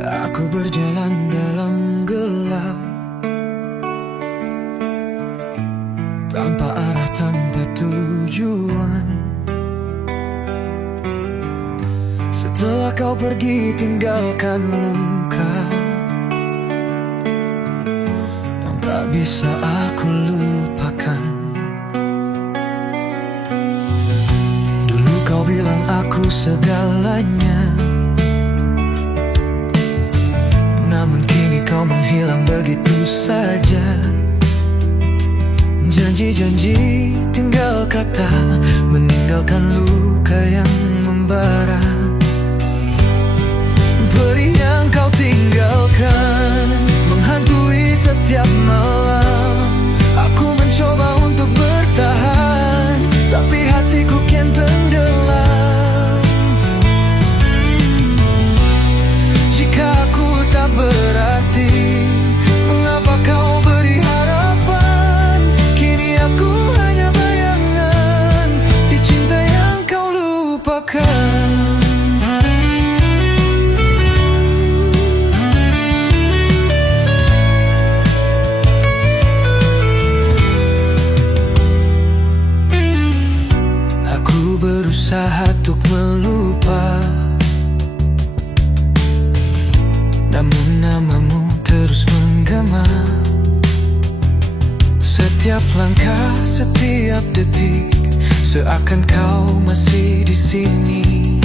Aku berjalan dalam gelap, tanpa arah, tanpa tujuan. Setelah kau pergi tinggalkan luka yang tak bisa aku lupakan. Dulu kau bilang aku segalanya, namun kini kau menghilang begitu saja. Janji-janji tinggal kata, meninggalkan luka yang membara. Perih yang kau tinggalkan menghantui setiap malam. Aku mencoba untuk bertahan, tapi hatiku kian tenggelam. Jika aku tak berarti, mengapa kau beri harapan? Kini aku hanya bayangan di cinta yang kau lupakan. Berusaha untuk melupa, namun namamu terus menggema. Setiap langkah, setiap detik, seakan kau masih di sini.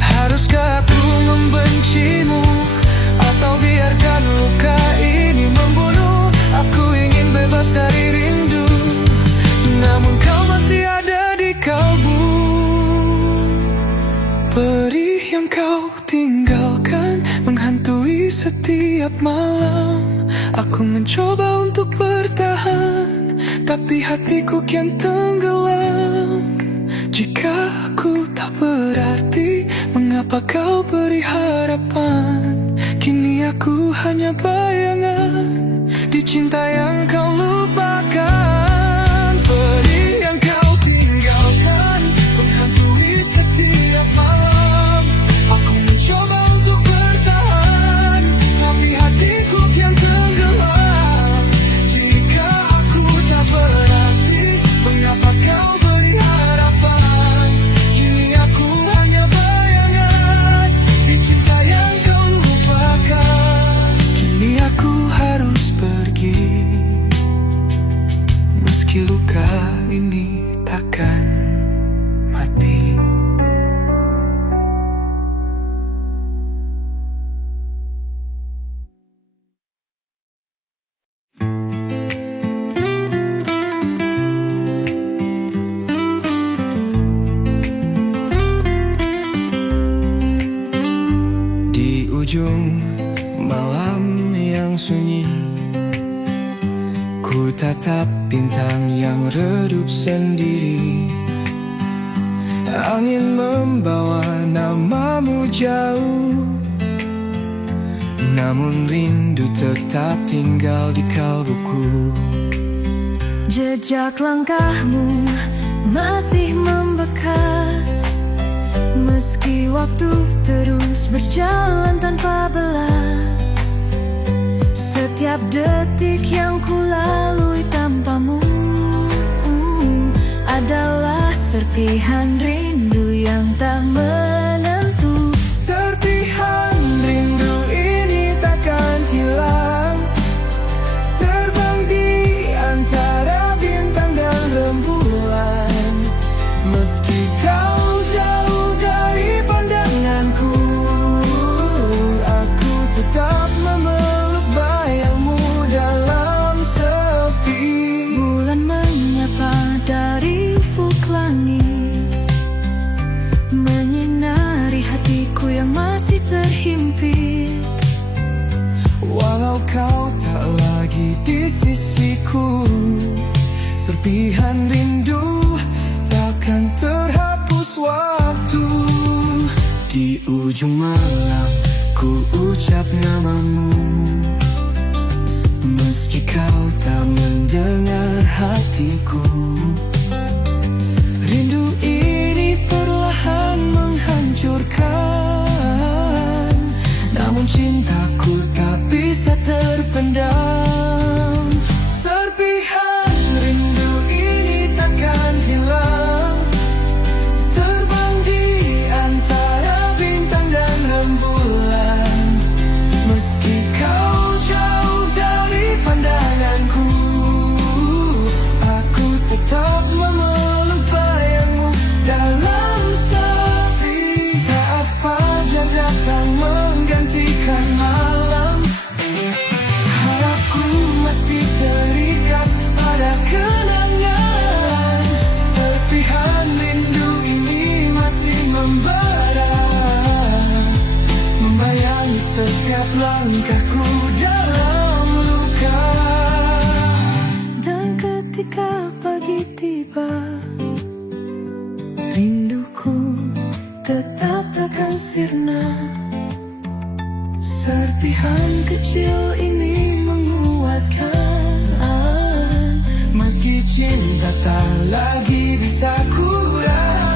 Haruskah aku membencimu, atau biarkan luka ini membunuh? Aku ingin bebas dari rindu, namun kau masih ada di kalbu. Perih yang kau tinggalkan menghantui setiap malam. Aku mencoba untuk bertahan, tapi hatiku kian tenggelam. Jika aku tak berarti, mengapa kau beri harapan? Kini aku hanya bayangan di cinta yang kau lupakan. Perih yang kau tinggalkan menghantui setiap malam. Aku mencoba untuk bertahan, tapi hatiku kian tenggelam. Jika aku tak berarti, mengapa kau beri harapan? Kini aku hanya bayangan di cinta yang kau lupakan. Kini aku harus pergi, meski luka ini takkan mati. Di ujung malam yang sunyi, ku tatap bintang yang redup sendiri. Angin membawa namamu jauh, namun rindu tetap tinggal di kalbuku. Jejak langkahmu masih membekas, meski waktu terus berjalan tanpa belas. Setiap detik yang ku lalui tanpamu adalah serpihan rindu yang tak menentu. Serpihan rindu ini takkan hilang, terbang di antara bintang dan rembulan. Meski kau jauh dari pandanganku, aku tetap memeluk bayangmu dalam sepi. Bulan menyapa dari ufuk langit, menyinari hatiku yang masih terhimpit. Walau kau tak lagi di sisiku, serpihan rindu takkan terhapus waktu. Di ujung malam ku ucap namamu, meski kau tak mendengar hatiku. Rindu ini setiap langkahku dalam luka. Dan ketika pagi tiba, rinduku tetap takkan sirna. Serpihan kecil ini menguatkan, meski cinta tak lagi bisa kurang.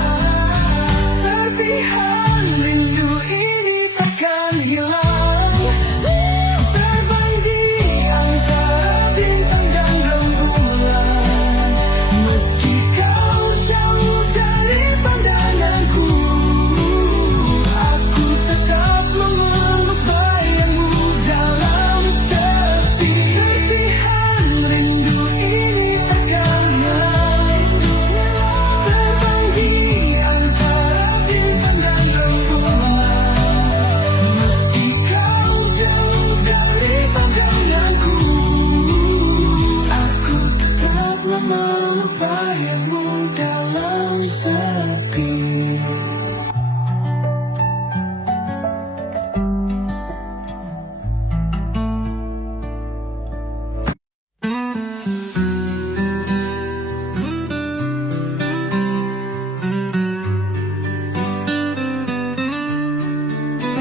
Serpihan rindu ini takkan hilang, terbang di antara bintang dan rembulan. Meski kau jauh dari pandanganku, aku tetap memeluk bayangmu dalam sepi. Serpihan rindu ini takkan hilang, terbang di antara bintang dan rembulan. Meski kau jauh dari pandanganku, aku tetap memeluk bayangmu dalam sepi.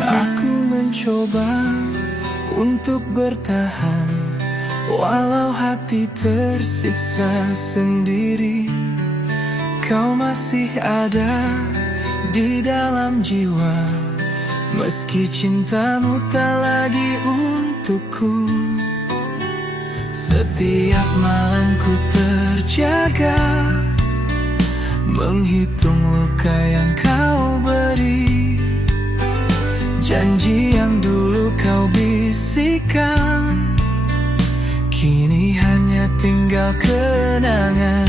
Aku mencoba untuk bertahan, walau hati tersiksa sendiri. Kau masih ada di dalam jiwa, meski cintamu tak lagi untukku. Setiap malam ku terjaga, menghitung luka yang kau beri. Janji yang dulu kau bisikan, kini hanya tinggal kenangan.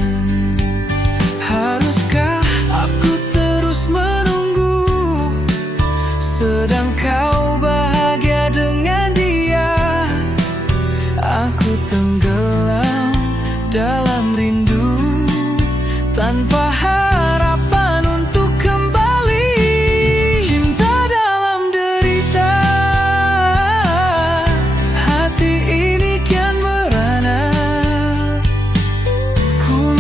Haruskah aku terus menunggu, sedang kau bahagia dengan dia? Aku tenggelam dalam rindu, tanpa harapan untuk kembali. Cinta dalam derita, hati ini kian merana. Ku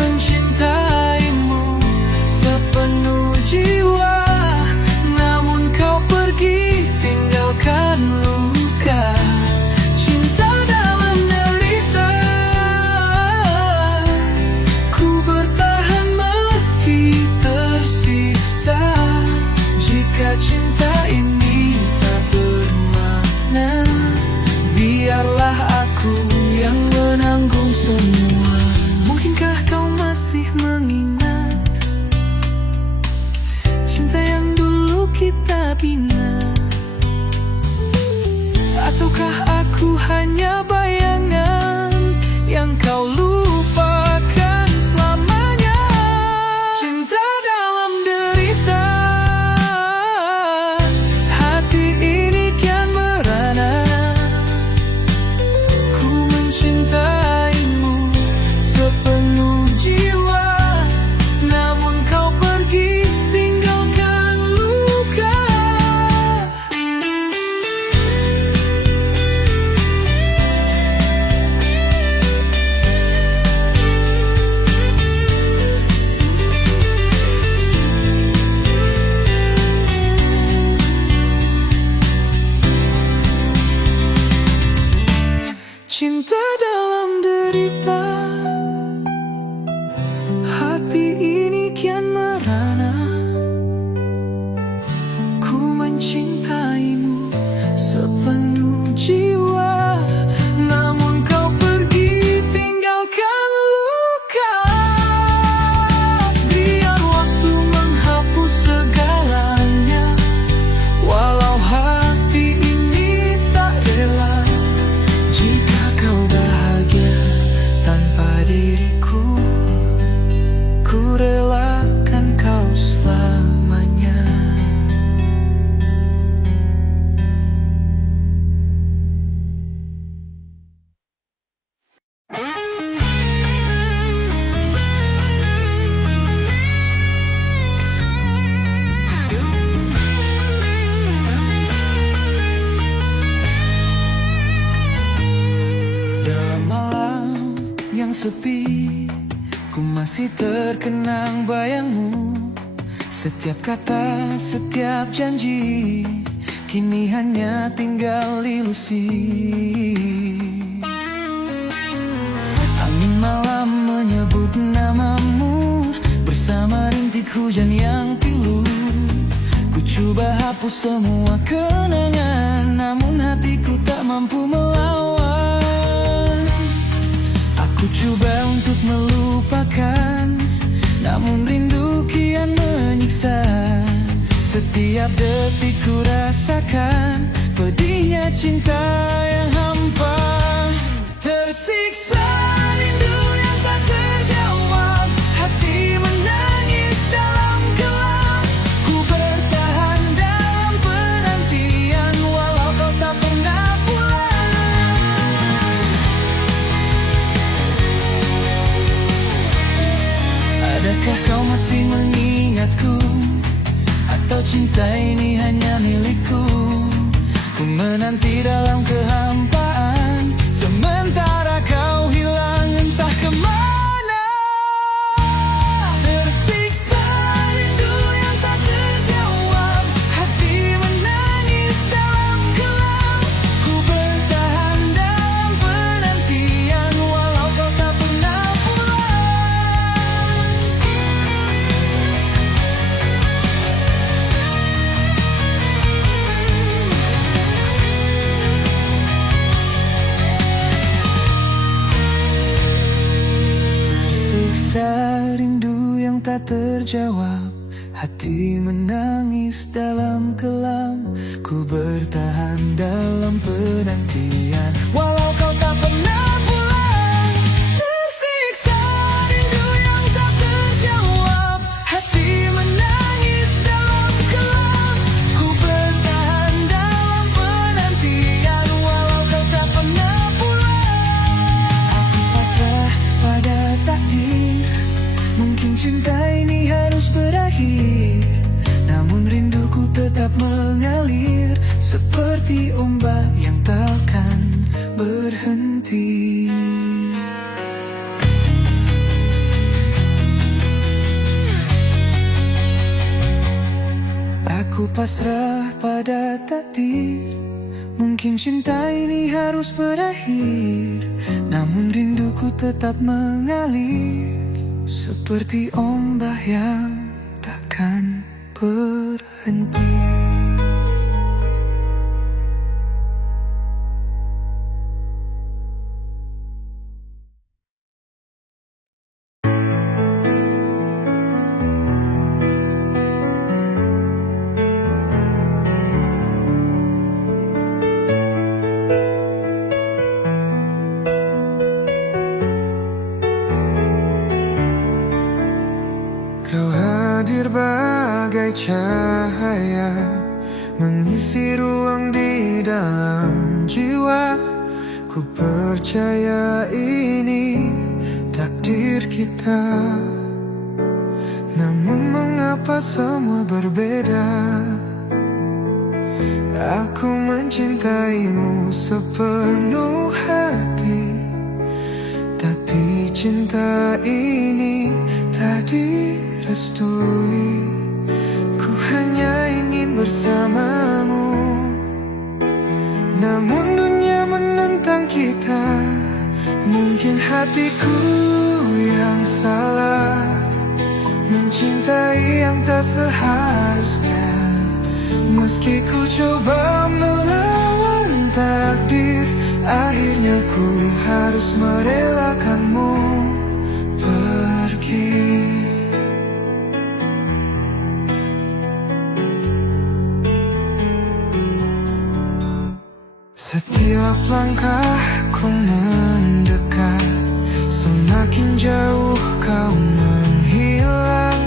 sepi, ku masih terkenang bayangmu. Setiap kata, setiap janji, kini hanya tinggal ilusi. Angin malam menyebut namamu, bersama rintik hujan yang pilu. Ku coba hapus semua kenangan, namun hatiku tak mampu melawan. Aku coba untuk melupakan, namun rindu kian menyiksa. Setiap detik ku rasakan pedihnya cinta yang hampa. Tersiksa rindu yang tak terjawab, hati menangis dalam gelap. Ku bertahan dalam penantian, walau kau tak pernah pulang. Adakah kau masih mengingatku, atau cinta ini hanya milikku? Ku menanti dalam kehampaan, sementara kau hilang entah kemana. Tersiksa rindu yang tak terjawab, hati menangis dalam gelap. Ku bertahan dalam penantian, walau kau tak pernah pulang. Tersiksa rindu yang tak terjawab, hati menangis dalam kelam. Ku bertahan dalam penantian, walau kau tak pernah pulang. Tersiksa rindu yang tak terjawab, hati menangis dalam kelam. Ku bertahan dalam penantian, walau kau tak pernah pulang. Aku pasrah pada takdir, mungkin cinta ini harus berakhir, namun rinduku tetap mengalir seperti ombak yang takkan berhenti. Aku pasrah pada takdir, mungkin cinta ini harus berakhir, namun rinduku tetap mengalir seperti ombak yang takkan berhenti. Kau hadir bagai cahaya, mengisi ruang di dalam jiwa. Ku percaya ini takdir kita, namun mengapa semua berbeda? Aku mencintaimu sepenuh hati, tapi cinta ini tak direstui. Ku hanya ingin bersamamu, namun dunia menentang kita. Mungkin hatiku yang salah, mencintai yang tak seharusnya. Meski ku coba melawan takdir, akhirnya ku harus merelakanmu pergi. Setiap langkahku mendekat, semakin jauh kau menghilang.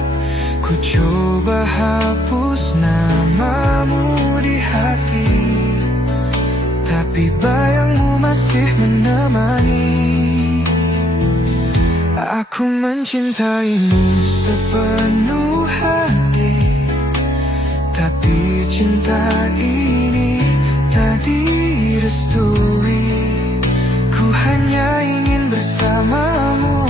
Ku coba hapus namamu di hati, tapi bayangmu masih menemani. Aku mencintaimu sepenuh hati, tapi cinta ini tak direstui. Ku hanya ingin bersamamu,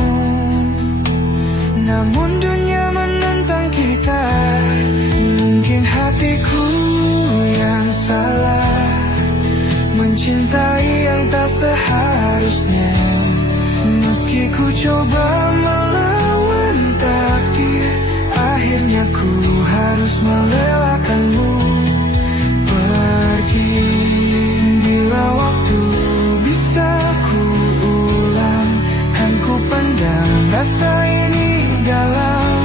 coba melawan takdir, akhirnya ku harus melelakanmu pergi. Bila waktu bisa ku ulang, kan ku pendam rasa ini dalam,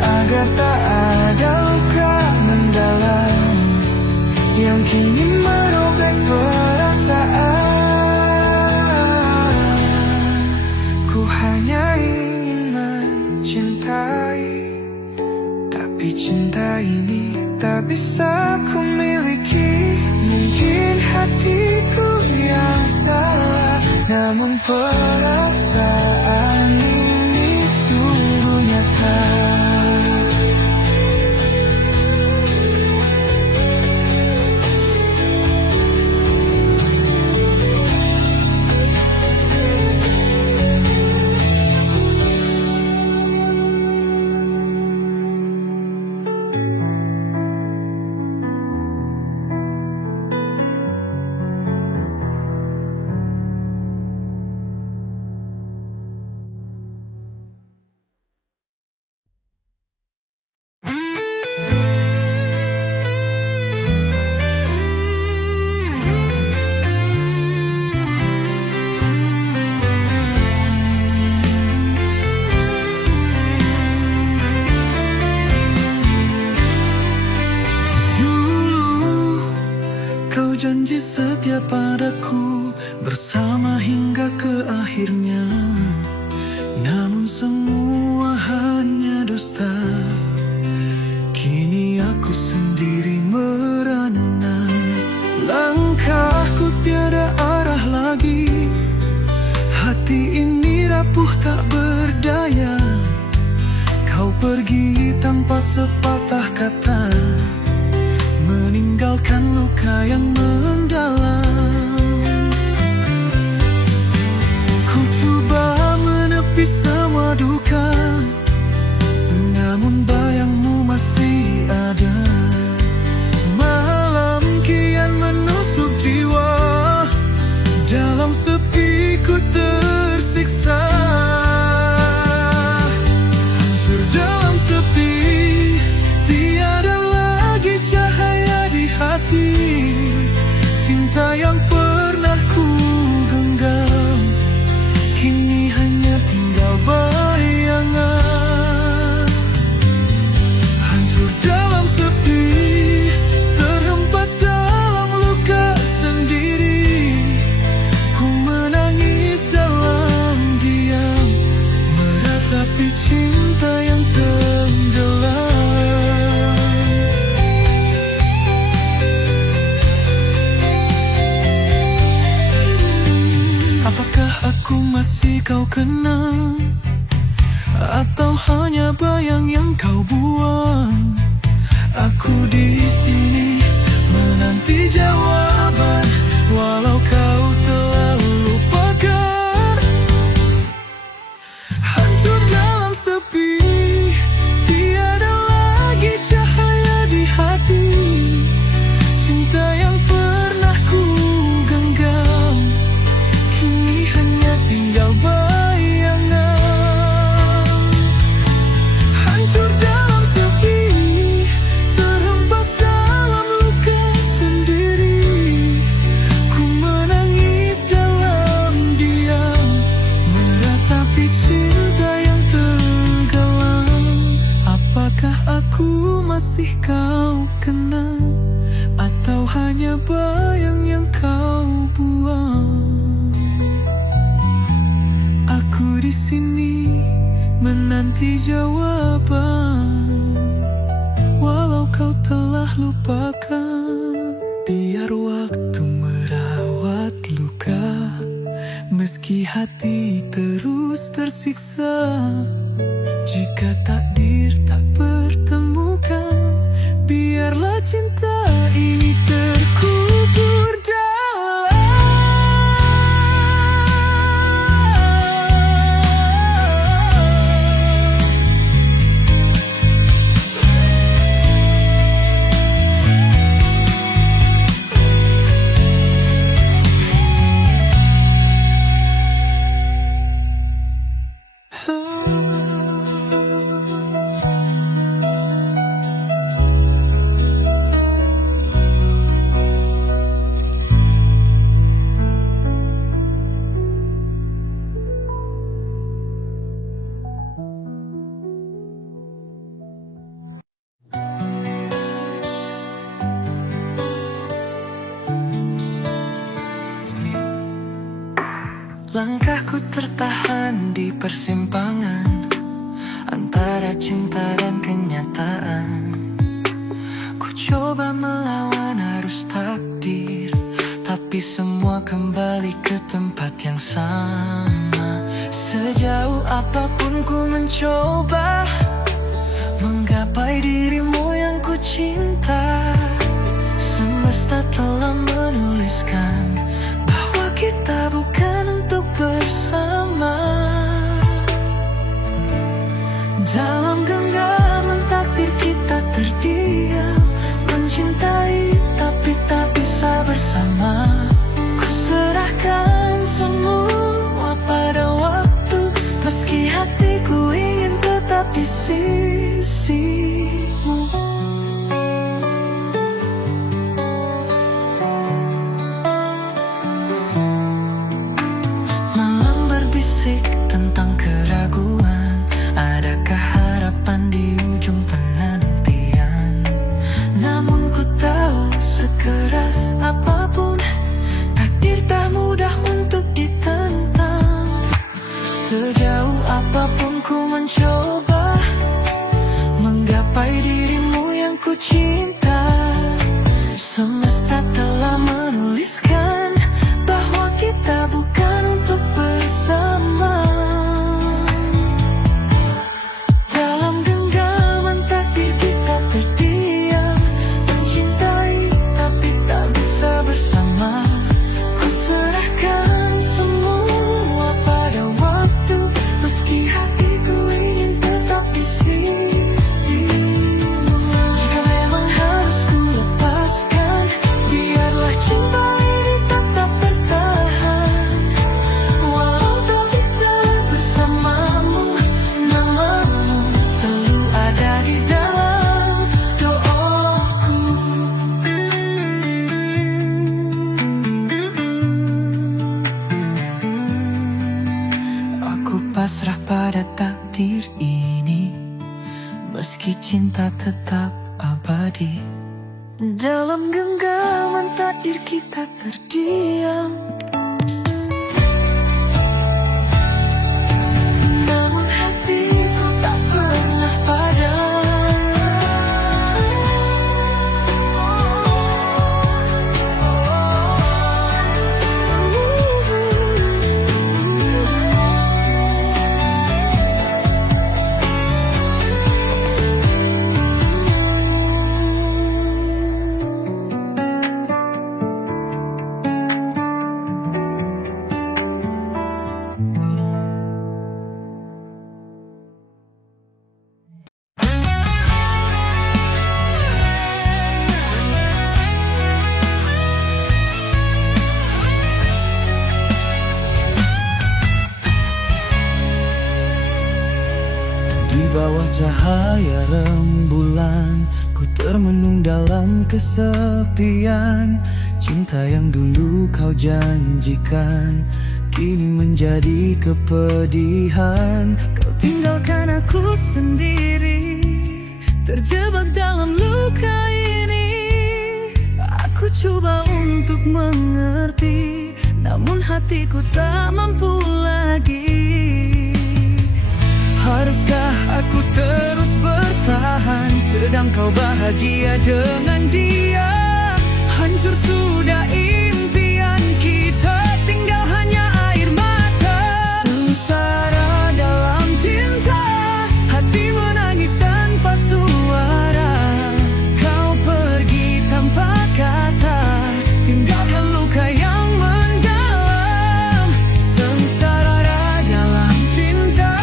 agar tak ada luka mendalam yang kini merobek perasaan. Ku hanya ingin mencintai, tapi cinta ini tak bisa ku miliki. Mungkin hatiku yang salah, namun perasaan ini sungguh nyata. Janji setia padaku, bersama hingga ke akhirnya. Namun semua hanya dusta. Kini aku sendiri merana, langkahku tiada arah lagi. Hati ini rapuh tak berdaya. Kau pergi tanpa sepatah kata, meninggalkan luka yang mendalam. Ku coba menepi semua duka, namun bayangmu masih ada. Malam kian menusuk jiwa, dalam sepi ku tersiksa. Hancur dalam sepi, tiada lagi cahaya di hati. Cinta yang pernah ku genggam, kini hanya tinggal bayangan. Hancur dalam sepi, terhempas dalam luka sendiri. Ku menangis dalam diam, meratapi cinta yang tenggelam. Apakah aku masih kau kenal, atau hanya bayang yang kau buang? Aku di sini menanti jawaban, walau kau telah lupakan. Hancur dalam sepi, tiada lagi cahaya di hati. Cinta yang pernah ku genggam, kini hanya tinggal bayangan. Hancur dalam sepi, terhempas dalam luka sendiri. Ku menangis dalam diam, meratapi cinta yang tenggelam. Apakah aku masih kau kenal, atau hanya bayang yang kau buang? Aku di sini menanti jawaban, walau kau telah lupakan. Biar waktu merawat luka, meski hati terus tersiksa. Jika takdir tak pertemukan, biarlah cinta ini terkubur dalam. Langkahku tertahan di persimpangan antara cinta dan kenyataan. Ku coba melawan arus takdir, tapi semua kembali ke tempat yang sama. Sejauh apapun ku mencoba menggapai dirimu yang ku cinta, semesta telah menuliskan bahwa kita bukan untuk bersama. Dalam genggaman takdir kita terdiam, mencintai tapi tak bisa bersama. Ku serahkan semua pada waktu, meski hatiku ingin tetap di sisimu. Malam berbisik tentang keraguan, adakah harapan di ujung penantian? Namun ku tahu sekeras apapun, takdir tak mudah untuk ditentang. Sejauh apapun ku mencoba menggapai dirimu yang ku cinta, semesta telah menuliskan bahwa kita bukan untuk bersama. Dalam genggaman takdir kita terdiam, mencintai tapi tak bisa bersama. Ku serahkan semua pada waktu, meski hatiku ingin tetap di sisimu. Jika memang harus ku lepaskan, biarlah cinta ini tetap bertahan. Walau tak bisa bersamamu, namamu selalu ada di dalam doaku. Aku pasrah pada takdir ini, meski cinta tetap abadi. Dalam genggaman takdir kita terdiam, namun hatiku tak pernah padam. Di bawah cahaya rembulan, ku termenung dalam kesepian. Cinta yang dulu kau janjikan kini menjadi kepedihan. Kau tinggalkan aku sendiri, terjebak dalam luka ini. Aku coba untuk mengerti, namun hatiku tak mampu lagi. Haruskah aku terus bertahan, sedang kau bahagia dengan dia? Hancur sudah impian kita, tinggal hanya air mata. Sengsara dalam cinta, hati menangis tanpa suara. Kau pergi tanpa kata, tinggalkan luka yang mendalam. Sengsara dalam cinta,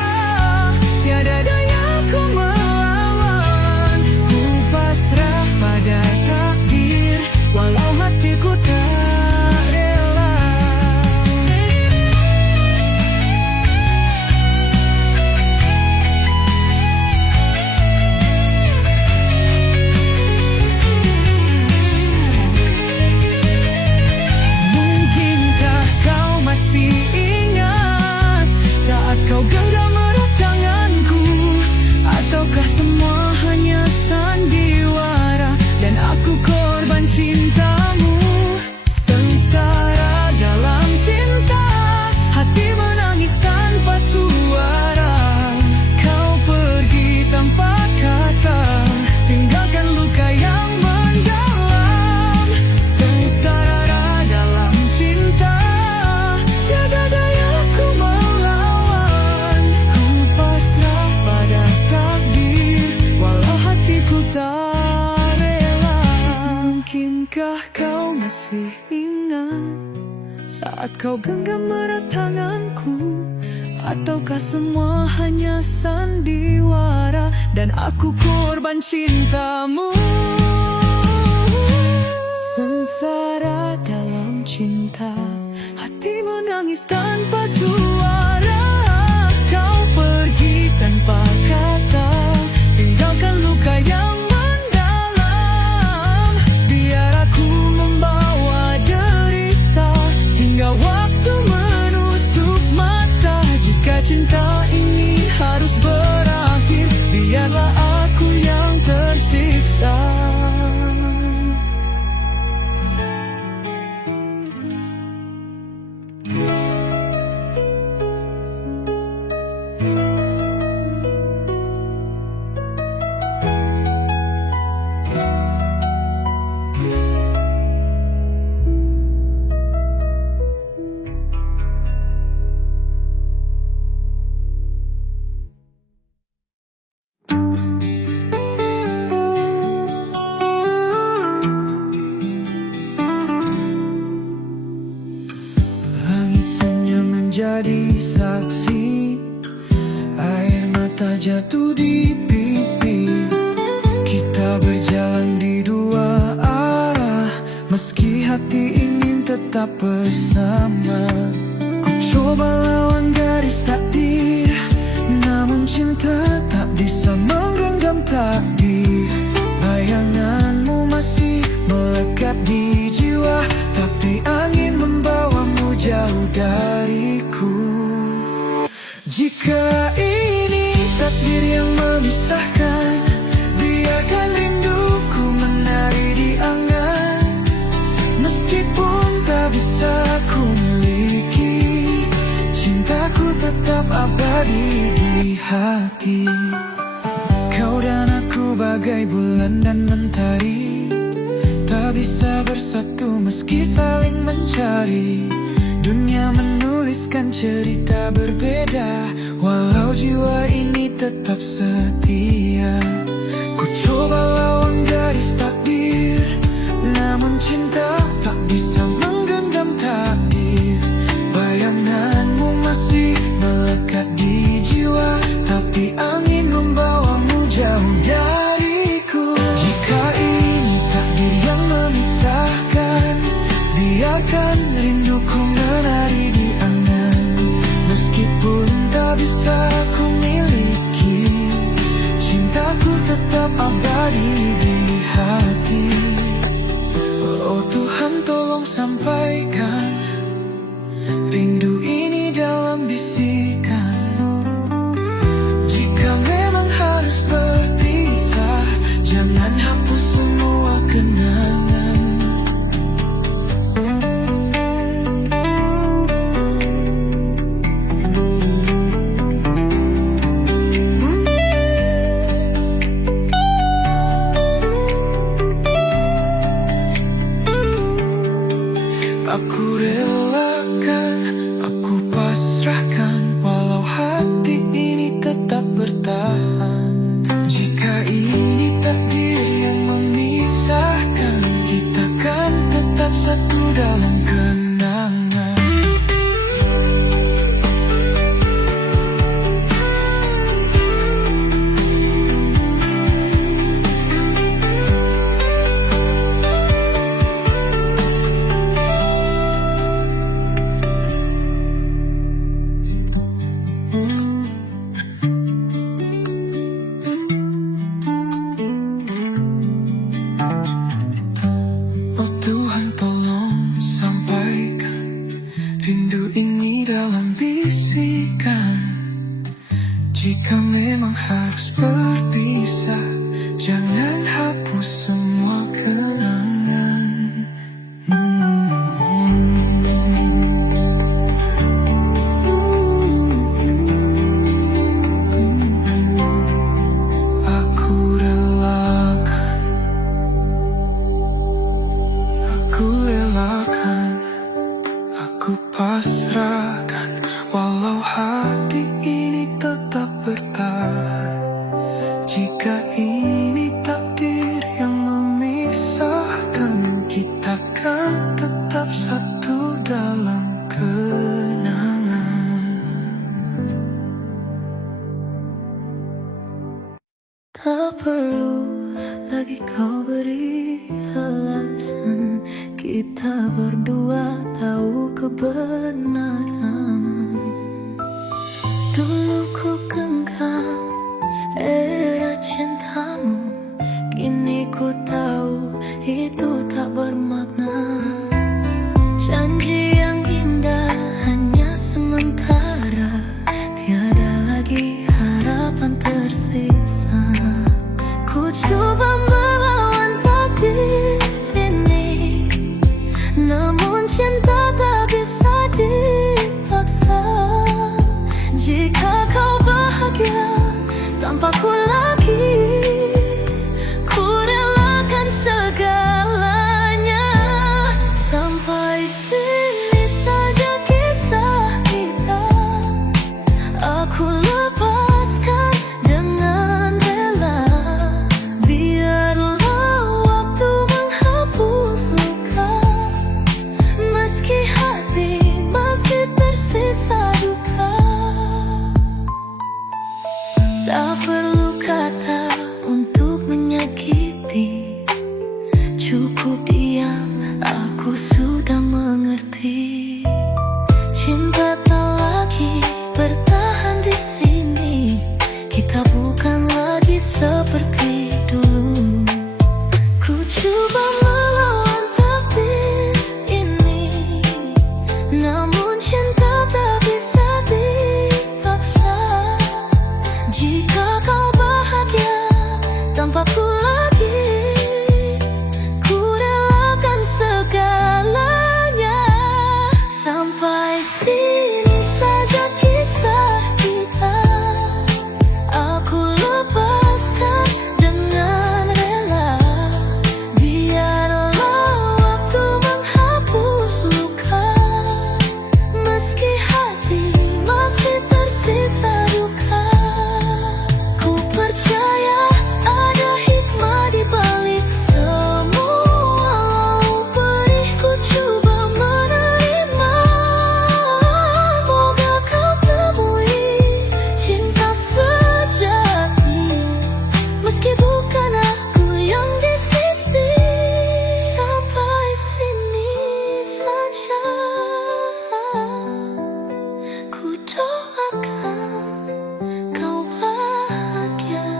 tiada daya ku melawan. Ku pasrah pada takdir, walau hatiku tak aku tak rela. Mungkinkah kau masih ingat saat kau genggam erat tanganku? Ataukah semua hanya sandiwara dan aku korban cintamu? Sengsara dalam cinta, hati menangis tanpa suara. Kau pergi tanpa kata, tinggalkan luka yang mendalam. Biar aku membawa derita hingga waktu menutup mata. Jika cinta ini harus berakhir, biarlah aku yang tersiksa. Langit senyum menjadi saksi, air mata jatuh di pipi. Kita berjalan di dua arah, meski hati ingin tetap bersama. Ku coba lawan garis takdir, namun cinta tak bisa menggenggam takdir. Bayanganmu masih melekat di jiwa, tapi angin membawamu jauh dariku. Jika ini takdir yang memisahkan, biarkan rinduku menari di angan. Meskipun tak bisa ku miliki, cintaku tetap abadi di hati. Kau dan aku bagai bulan dan mentari, tak bisa bersatu meski saling mencari. Dunia menuliskan cerita berbeda, walau jiwa ini tetap setia. Ku coba lawan garis takdir, namun cinta tak bisa menggenggam takdir. Bayanganmu masih melekat di jiwa, tapi angin membawamu jauh dariku. Jika ini takdir yang memisahkan, biarkan rinduku menari di angan. Meskipun tak bisa ku miliki, cintaku tetap abadi di hati. Oh Tuhan, tolong sampaikan rindu ini dalam bisikan. Jika memang harus berpisah, jangan hapus semua kenangan. Aku relakan, aku pasrahkan, walau hati ini tetap bertahan. Jika ini takdir yang memisahkan, kita kan tetap satu dalam kenangan. Oh Tuhan, tolong sampaikan perlu lagi kau beri alasan. Kita berdua tahu kebenaran. Dulu ku genggam era cintamu, kini ku tahu itu tak bermakna. Janji yang indah hanya sementara, tiada lagi harapan tersisa. Ku coba melawan takdir ini, namun cinta tak bisa dipaksa. Jika kau bahagia tanpaku lagi, ku relakan segalanya. Sampai sini saja kisah kita, aku lepaskan dengan rela. Biarlah waktu menghapus luka, meski hati masih tersisa duka. Tak perlu kata untuk menyakiti, cukup diam, aku sudah mengerti. Cinta tak lagi bertahan di sini, kita bukan lagi seperti dulu. Ku coba melawan takdir ini, namun cinta tak bisa dipaksa. Jika kau bahagia tanpaku lagi, ku relakan segalanya. Sampai sini saja kisah kita, aku lepaskan dengan rela. Biarlah waktu menghapus luka, meski hati masih tersisa duka. Ku percaya ada hikmah di balik semua. Perih ku coba menerima, moga kau temui cinta sejati, meski bukan aku yang di sisi. Sampai sini saja, ku doakan kau bahagia.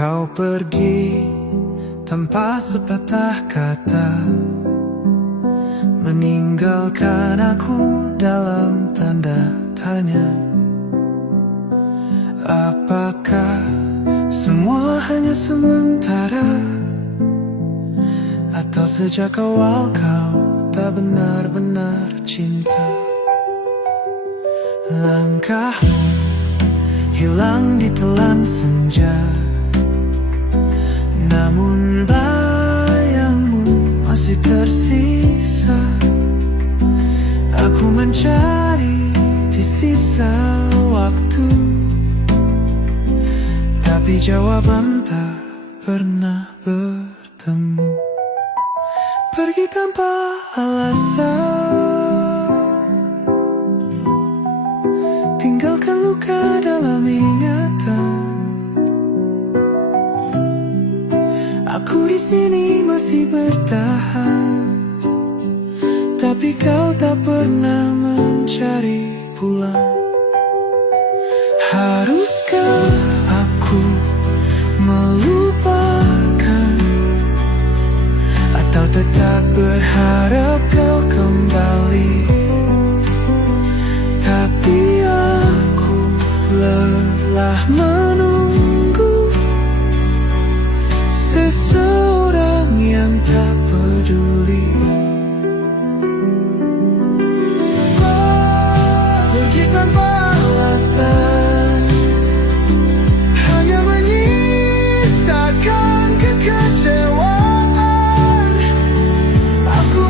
Kau pergi tanpa sepatah kata, meninggalkan aku dalam tanda tanya. Apakah semua hanya sementara, atau sejak awal kau tak benar-benar cinta? Langkahmu hilang di telan senja, namun bayangmu masih tersisa. Aku mencari di sisa waktu, tapi jawaban tak pernah bertemu. Pergi tanpa alasan, tinggalkan luka dalam ingatan. Aku di sini masih bertahan, tapi kau tak pernah mencari pulang. Haruskah aku melupakan, atau tetap berharap kau kembali? Tapi aku lelah menunggu seseorang yang tak peduli. Pergi tanpa alasan, hanya menyisakan kekecewaan. Aku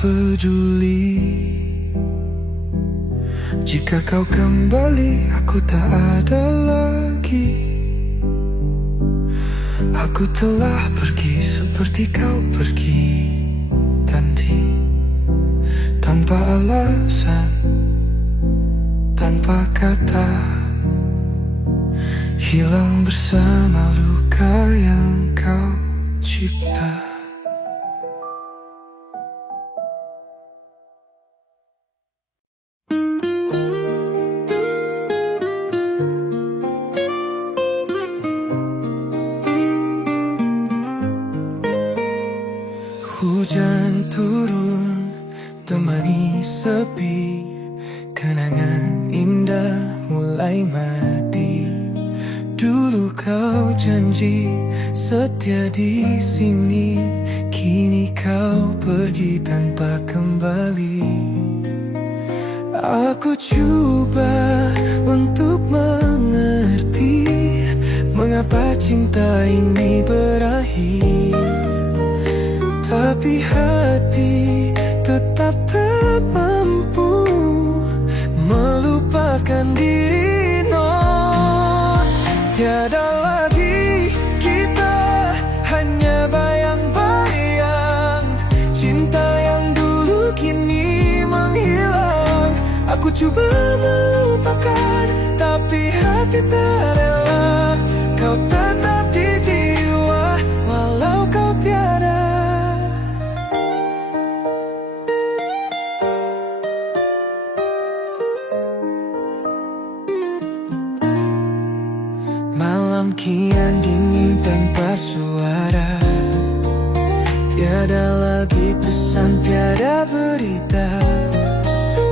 peduli. Jika kau kembali, aku tak ada lagi. Aku telah pergi seperti kau pergi tadi, tanpa alasan, tanpa kata, hilang bersama luka yang kau cipta. Hujan turun, temani sepi, kenangan indah mulai mati. Dulu kau janji setia di sini, kini kau pergi tanpa kembali. Aku coba untuk mengerti mengapa cinta ini berakhir, tapi hati tetap tak mampu melupakan diri. No, tiada lagi kita, hanya bayang-bayang. Cinta yang dulu kini menghilang. Aku coba melupakan, tapi hati tak rela. Kau tetap di jiwa, walau kau tiada. Malam kian dingin tanpa suara, tiada lagi pesan, tiada berita.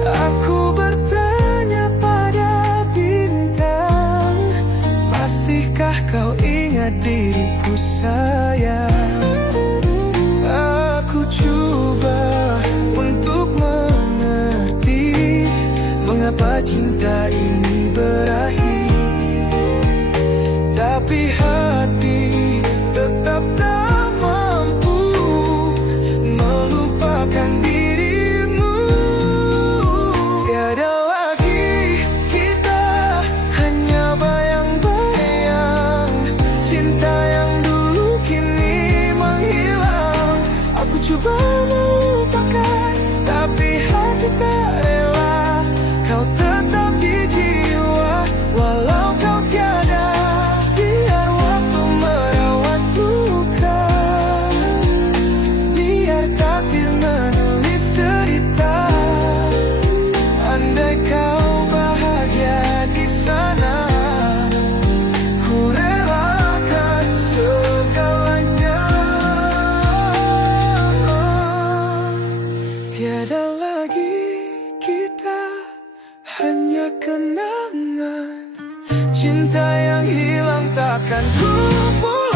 Aku bertanya pada bintang, masihkah kau ingat diriku sayang? Aku coba untuk mengerti mengapa cinta ini berakhir, tapi hati tetap tak mampu melupakan dirimu. Tiada lagi kita, hanya bayang-bayang. Cinta yang dulu kini menghilang. Aku coba melupakan, tapi hati tak rela. Kau tetap di jiwa, walau kau tiada. Biar waktu merawat luka, biar takdir menulis cerita. Andai kau bahagia di sana, ku relakan segalanya. Tiada lagi kita, hanya kenangan. Cinta yang hilang takkan ku pulang.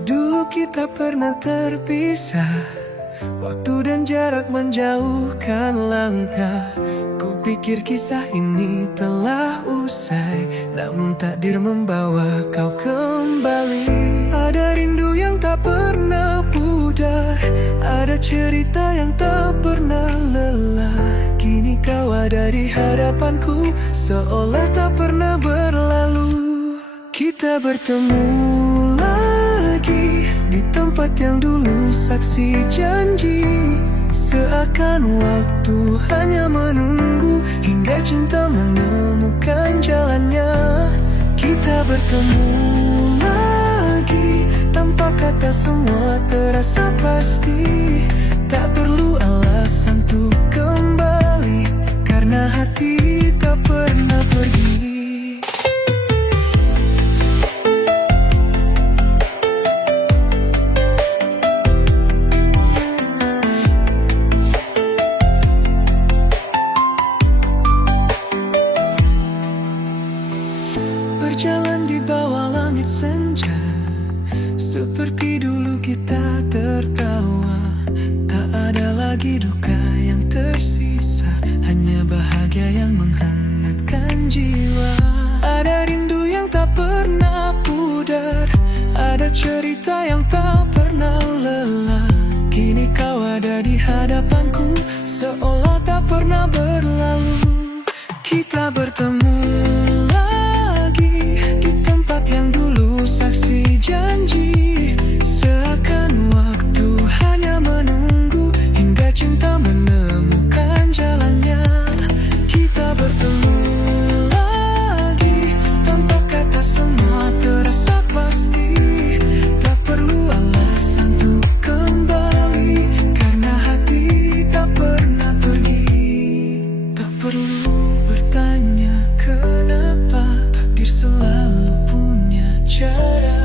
Dulu kita pernah terpisah, waktu dan jarak menjauhkan langkah. Ku pikir kisah ini telah usai, namun takdir membawa kau kembali. Ada rindu yang tak pernah pudar, ada cerita yang tak pernah lelah. Kini kau ada di hadapanku, seolah tak pernah berlalu. Kita bertemu lagi di tempat yang dulu saksi janji. Seakan waktu hanya menunggu hingga cinta menemukan jalannya. Kita bertemu lagi tanpa kata, semua terasa pasti. Tak perlu alasan Tak ada lagi duka yang tersisa, hanya bahagia yang menghangatkan jiwa. Ada rindu yang tak pernah pudar, ada cerita yang tak pernah lelah. Kini kau ada di hadapanku, seolah tak pernah berlalu. Kita bertemu lagi di tempat yang dulu saksi janji. Seakan waktu hanya menunggu hingga cinta menemukan jalannya. Kita bertemu lagi tanpa kata, semua terasa pasti. Tak perlu alasan untuk kembali, karena hati tak pernah pergi. Tak perlu bertanya kenapa, takdir selalu punya cara.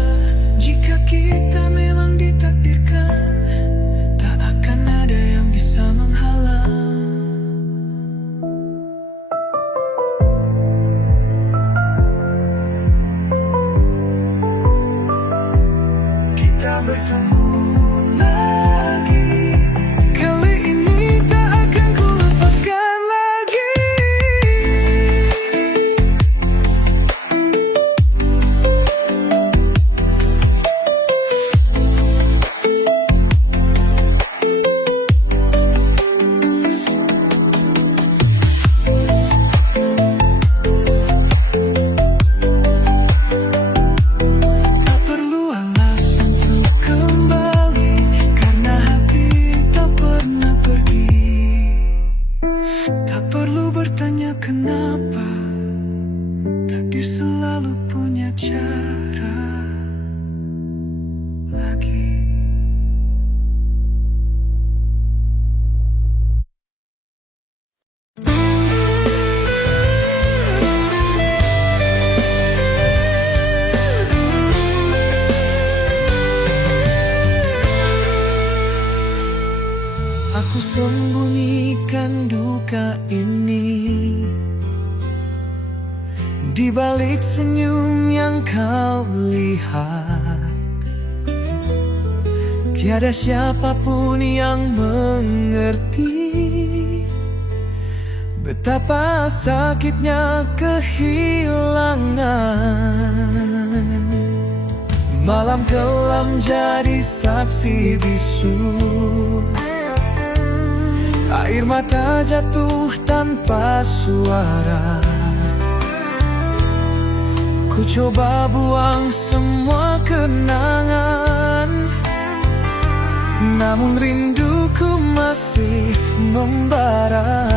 Jika kita memang ditakdirkan, tak akan ada yang bisa menghalang. Kita bertemu lagi, kali ini tak akan ku lepaskan lagi. Tak perlu alasan untuk kembali, karena hati tak pernah pergi. Tak perlu bertanya kenapa, takdir selalu punya cara lagi. Aku sembunyikan duka ini di balik senyum yang kau lihat. Tiada siapapun yang mengerti betapa sakitnya kehilangan. Malam kelam jadi saksi bisu, air mata jatuh tanpa suara. Ku coba buang semua kenangan, namun rinduku masih membara.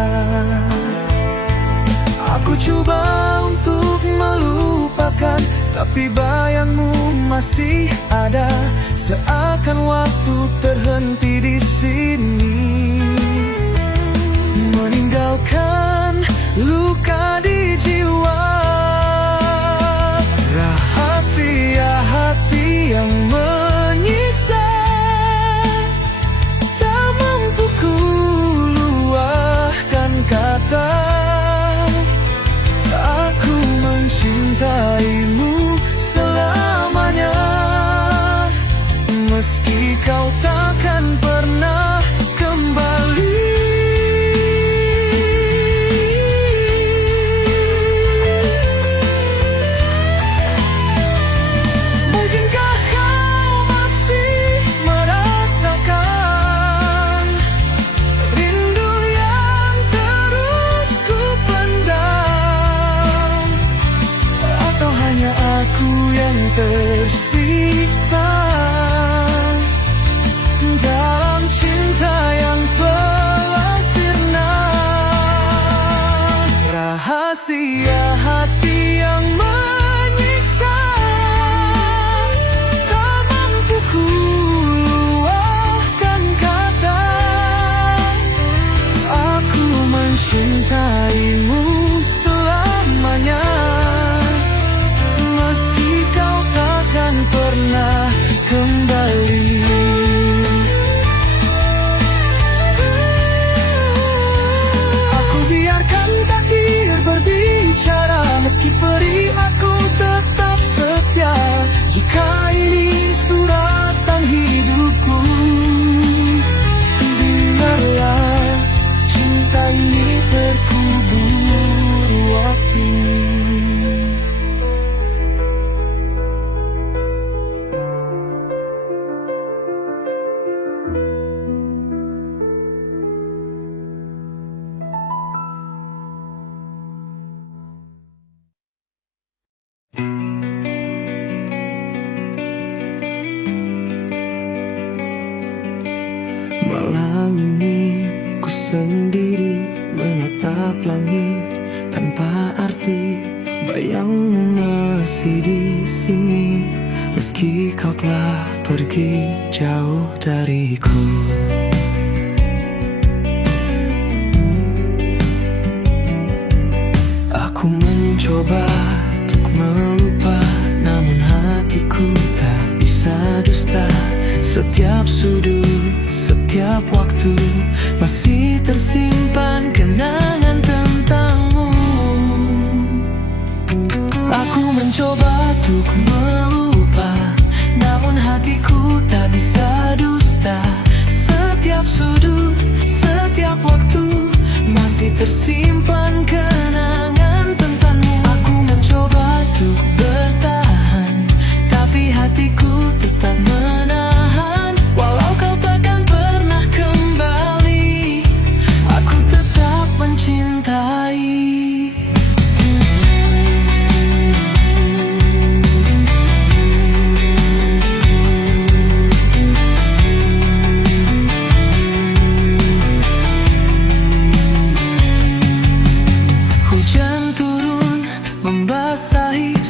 Aku coba untuk melupakan, tapi bayangmu masih ada. Seakan waktu terhenti di sini, meninggalkan luka di jiwa. Rahasia hati yang menyiksa, tak mampu ku luahkan kata. Aku mencintaimu selamanya, meski kau takkan pernah kembali. Malam ini ku sendiri menatap langit tanpa arti. Bayangmu masih di sini meski kau telah pergi jauh dariku. Aku mencoba untuk melupa, namun hatiku tak bisa dusta. Setiap sudut, setiap waktu masih tersimpan kenangan tentangmu. Aku mencoba untuk melupa, namun hatiku tak bisa dusta. Setiap sudut, setiap waktu masih tersimpan kenangan tentangmu. Aku mencoba untuk bertahan, tapi hatiku tetap menahan. Walau kau takkan pernah kembali, aku tetap mencintai.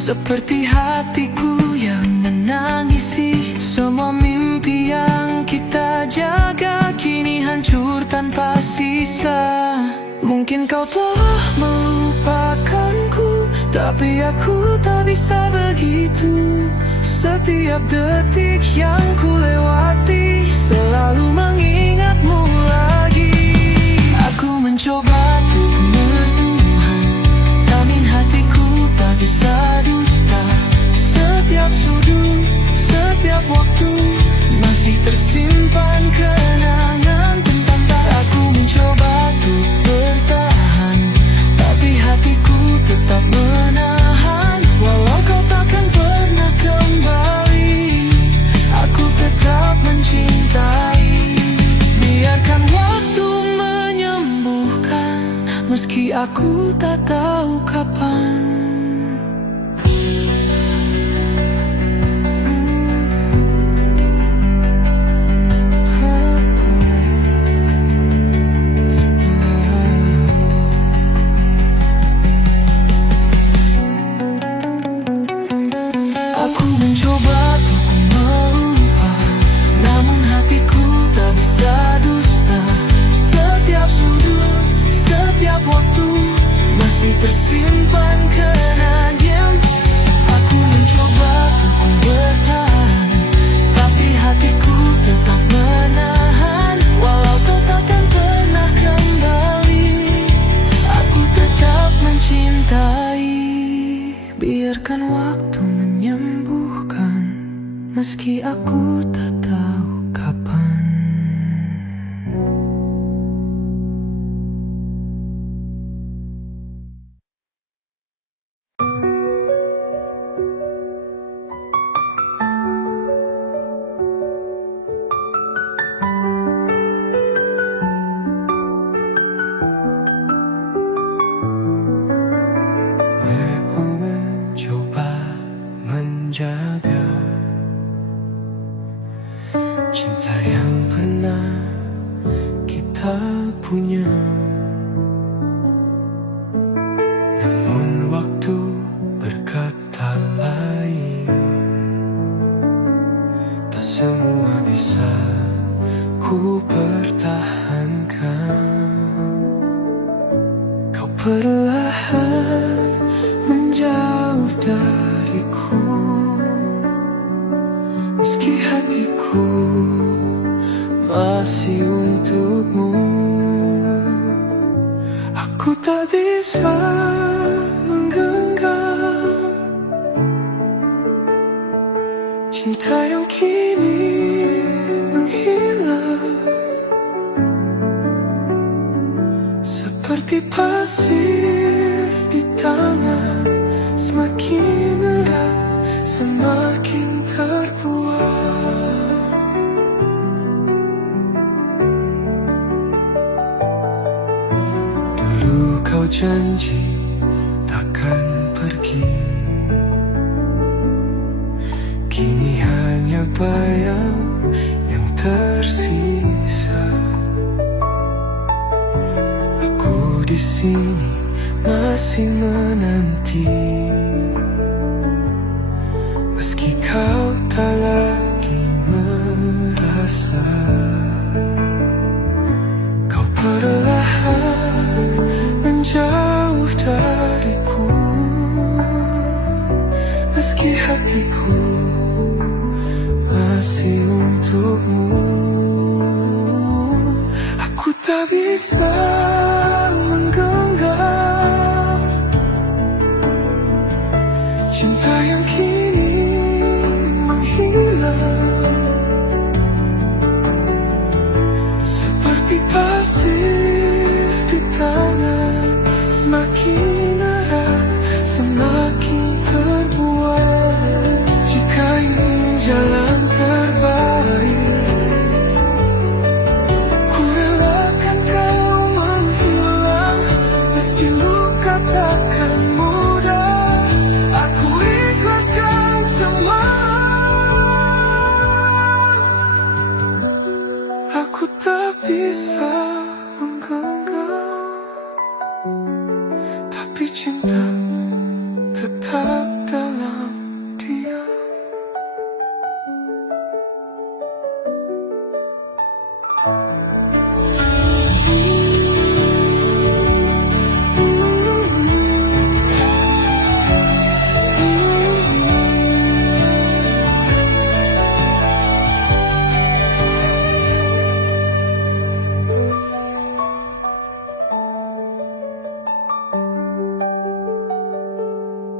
Seperti hatiku yang menangisi semua mimpi yang kita jaga kini hancur tanpa sisa. Mungkin kau telah melupakanku, tapi aku tak bisa begitu. Setiap detik yang ku lewati selalu mengingatmu lagi. Aku mencoba untuk bertuhan, namun hatiku tak bisa dusta. Setiap sudut, setiap waktu masih tersimpan kenangan tentang aku. Mencoba untuk bertahan, tapi hatiku tetap menahan. Walau kau takkan pernah kembali, aku tetap mencintai. Biarkan waktu menyembuhkan, meski aku tak tahu kapan. Tersimpan kenangan. Aku mencoba untuk bertahan, tapi hatiku tetap menahan. Walau kau takkan pernah kembali, aku tetap mencintai. Biarkan waktu menyembuhkan, meski aku tak tahu kapan. Cinta yang pernah kita punya, namun waktu berkata lain. Tak semua bisa ku pertahankan. Kau perlahan menjauh dariku, meski hatiku masih untukmu. Aku tak bisa menggenggam cinta yang kini menghilang, seperti pasir di tangan. Semakin erat, semakin terbuang. Dulu kau janji takkan pergi, kini hanya bayang yang tersisa. sini masih menanti. Meski kau tak lagi merasa, kau perlahan menjauh dariku. Meski hatiku masih untukmu, aku tak bisa menggenggam cinta yang kini menghilang, seperti pasir di tangan, semakin erat, semakin terbuai. Jika ini jalan terbaik, ku relakan kau menghilang. Meski luka takkan mudah, aku ikhlaskan semua. Aku tak bisa menggenggam, tapi cinta tetap dalam diam.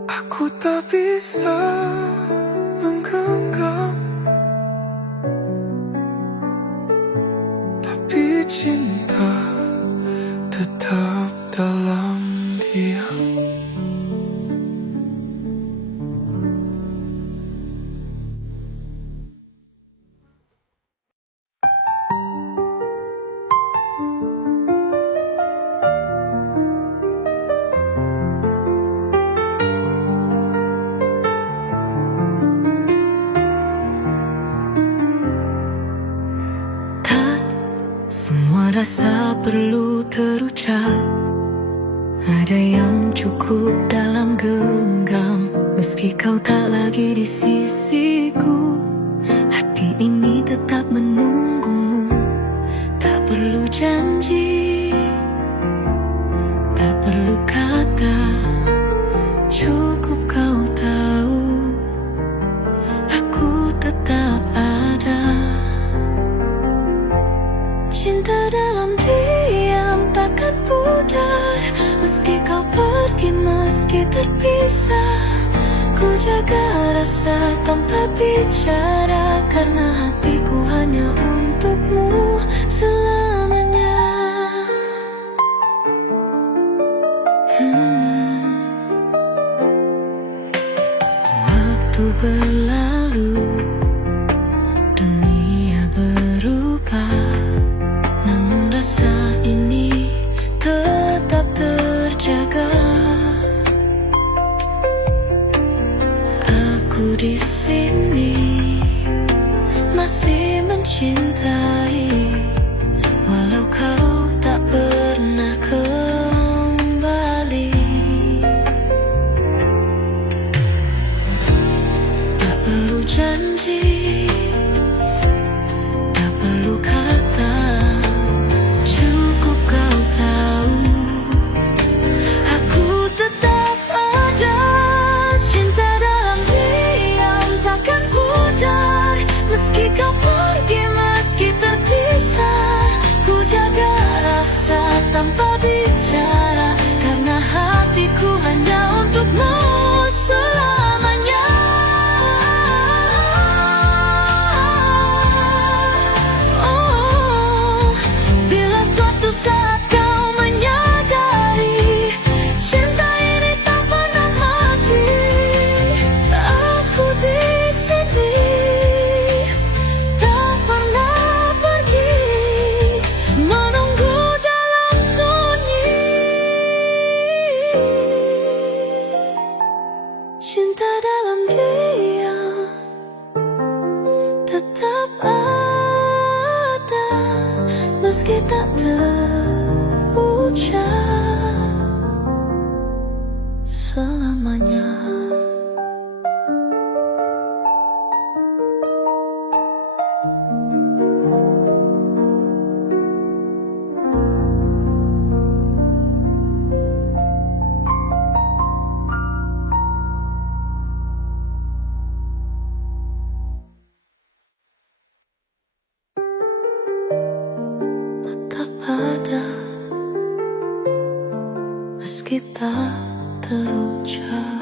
Aku tak bisa menggenggam, tapi cinta tetap dalam diam. Semua rasa perlu terucap, ada yang cukup dalam genggam. Meski kau tak lagi di sisiku, hati ini tetap menunggumu. Tak perlu janji, tak perlu kata, cukup kau tahu aku tetap ada. Cinta dalam diam takkan pudar, meski kau pergi, meski terpisah. Ku jaga rasa tanpa bicara, karena hatiku hanya untukmu selamanya. Waktu berlalu, dunia berubah, namun rasa ini tetap terjaga. Aku di sini masih mencintai, walau kau tak pernah kembali. Tak perlu janji, tak perlu kata, cukup kau tahu aku tetap ada. Cinta dalam diam takkan pudar, meski kau pergi, meski terpisah. Ku jaga rasa tanpa bicara, karena hatiku hanya untukmu selamanya. Bila suatu saat kau menyadari cinta ini tak pernah mati, aku di sini tak pernah pergi, menunggu dalam sunyi. Cinta dalam diam tetap ada, meski tak terucap. ada, meski tak terucap.